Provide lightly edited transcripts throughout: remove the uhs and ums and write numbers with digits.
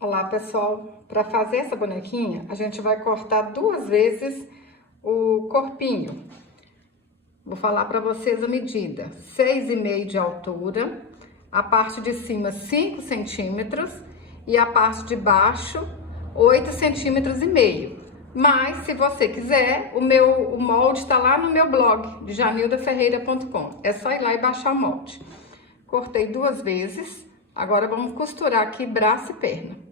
Olá pessoal, para fazer essa bonequinha a gente vai cortar 2 vezes o corpinho. Vou falar para vocês a medida: 6,5 de altura, a parte de cima 5 centímetros e a parte de baixo 8,5 centímetros. Mas se você quiser, o molde está lá no meu blog de janildaferreira.com, é só ir lá e baixar o molde. Cortei 2 vezes, agora vamos costurar aqui braço e perna.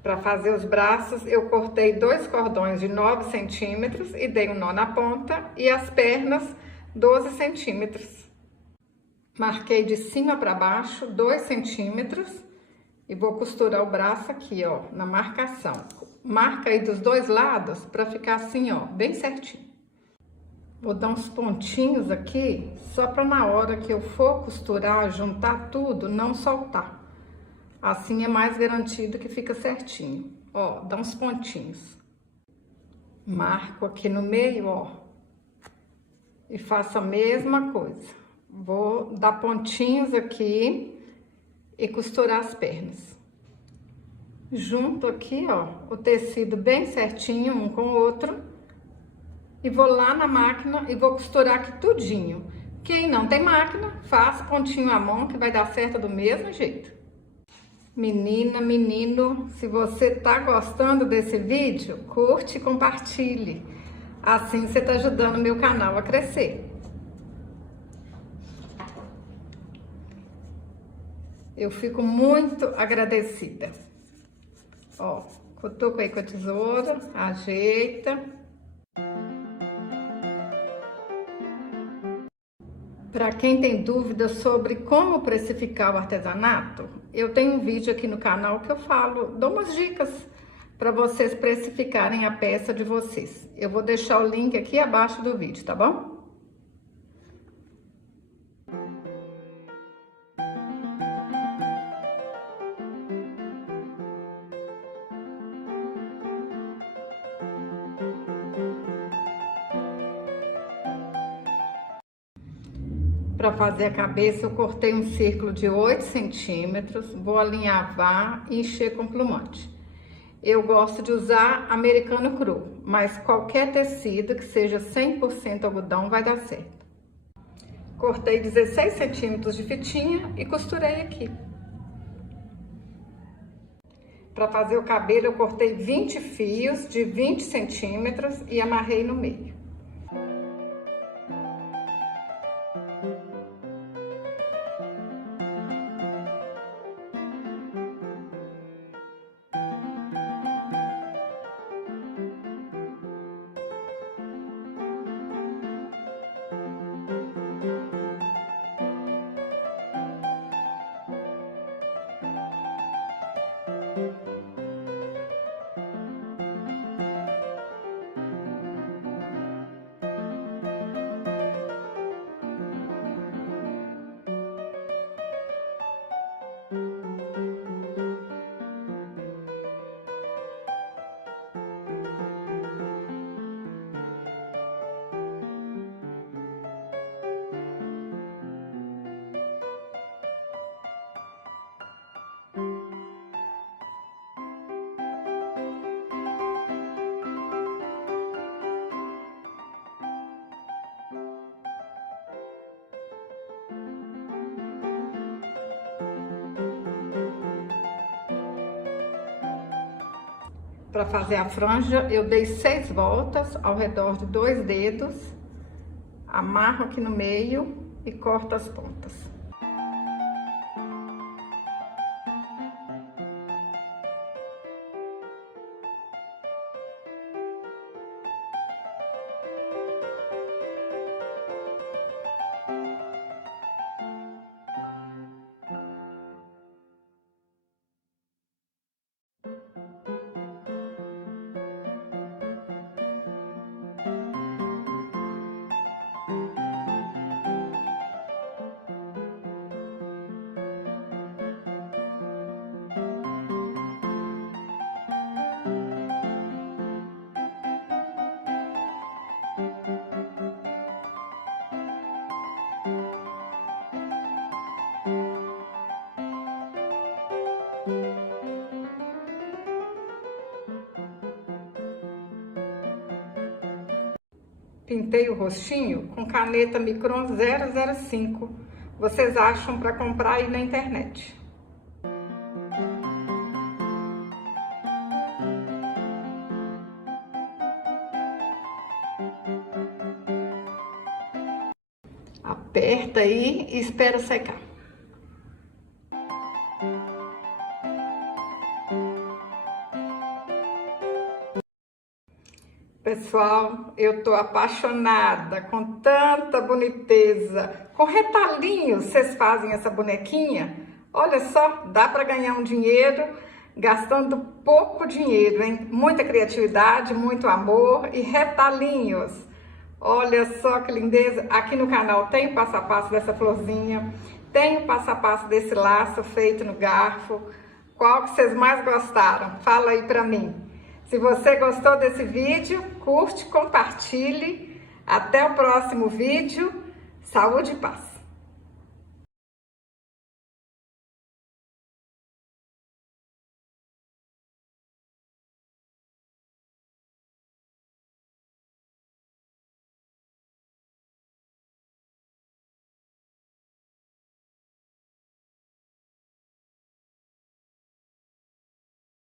Para fazer os braços, eu cortei 2 cordões de 9 centímetros e dei um nó na ponta, e as pernas 12 centímetros. Marquei de cima para baixo 2 centímetros e vou costurar o braço aqui, ó, na marcação. Marca aí dos dois lados para ficar assim, ó, bem certinho. Vou dar uns pontinhos aqui, só para na hora que eu for costurar, juntar tudo, não soltar. Assim é mais garantido que fica certinho. Ó, dá uns pontinhos. Marco aqui no meio, ó. E faço a mesma coisa. Vou dar pontinhos aqui e costurar as pernas. Junto aqui, ó, o tecido bem certinho, um com o outro. E vou lá na máquina e vou costurar aqui tudinho. Quem não tem máquina, faz pontinho à mão que vai dar certo do mesmo jeito. Menina, menino, se você tá gostando desse vídeo, curte e compartilhe. Assim você tá ajudando o meu canal a crescer. Eu fico muito agradecida. Ó, cutuco aí com a tesoura, ajeita. Para quem tem dúvidas sobre como precificar o artesanato, eu tenho um vídeo aqui no canal que eu falo, dou umas dicas para vocês precificarem a peça de vocês. Eu vou deixar o link aqui abaixo do vídeo, tá bom? Para fazer a cabeça, eu cortei um círculo de 8 centímetros, vou alinhavar e encher com plumante. Eu gosto de usar americano cru, mas qualquer tecido que seja 100% algodão vai dar certo. Cortei 16 centímetros de fitinha e costurei aqui. Para fazer o cabelo, eu cortei 20 fios de 20 centímetros e amarrei no meio. Para fazer a franja, eu dei 6 voltas ao redor de 2 dedos, amarro aqui no meio e corto as pontas. pintei o rostinho com caneta Micron 005. Vocês acham para comprar aí na internet. Aperta aí e espera secar. Pessoal, eu tô apaixonada com tanta boniteza. Com retalhinhos vocês fazem essa bonequinha? Olha só, dá para ganhar um dinheiro gastando pouco dinheiro, hein? Muita criatividade, muito amor e retalhinhos. Olha só que lindeza. Aqui no canal tem o passo a passo dessa florzinha, tem o passo a passo desse laço feito no garfo. Qual que vocês mais gostaram? Fala aí pra mim. Se você gostou desse vídeo, curte, compartilhe. Até o próximo vídeo. Saúde e paz.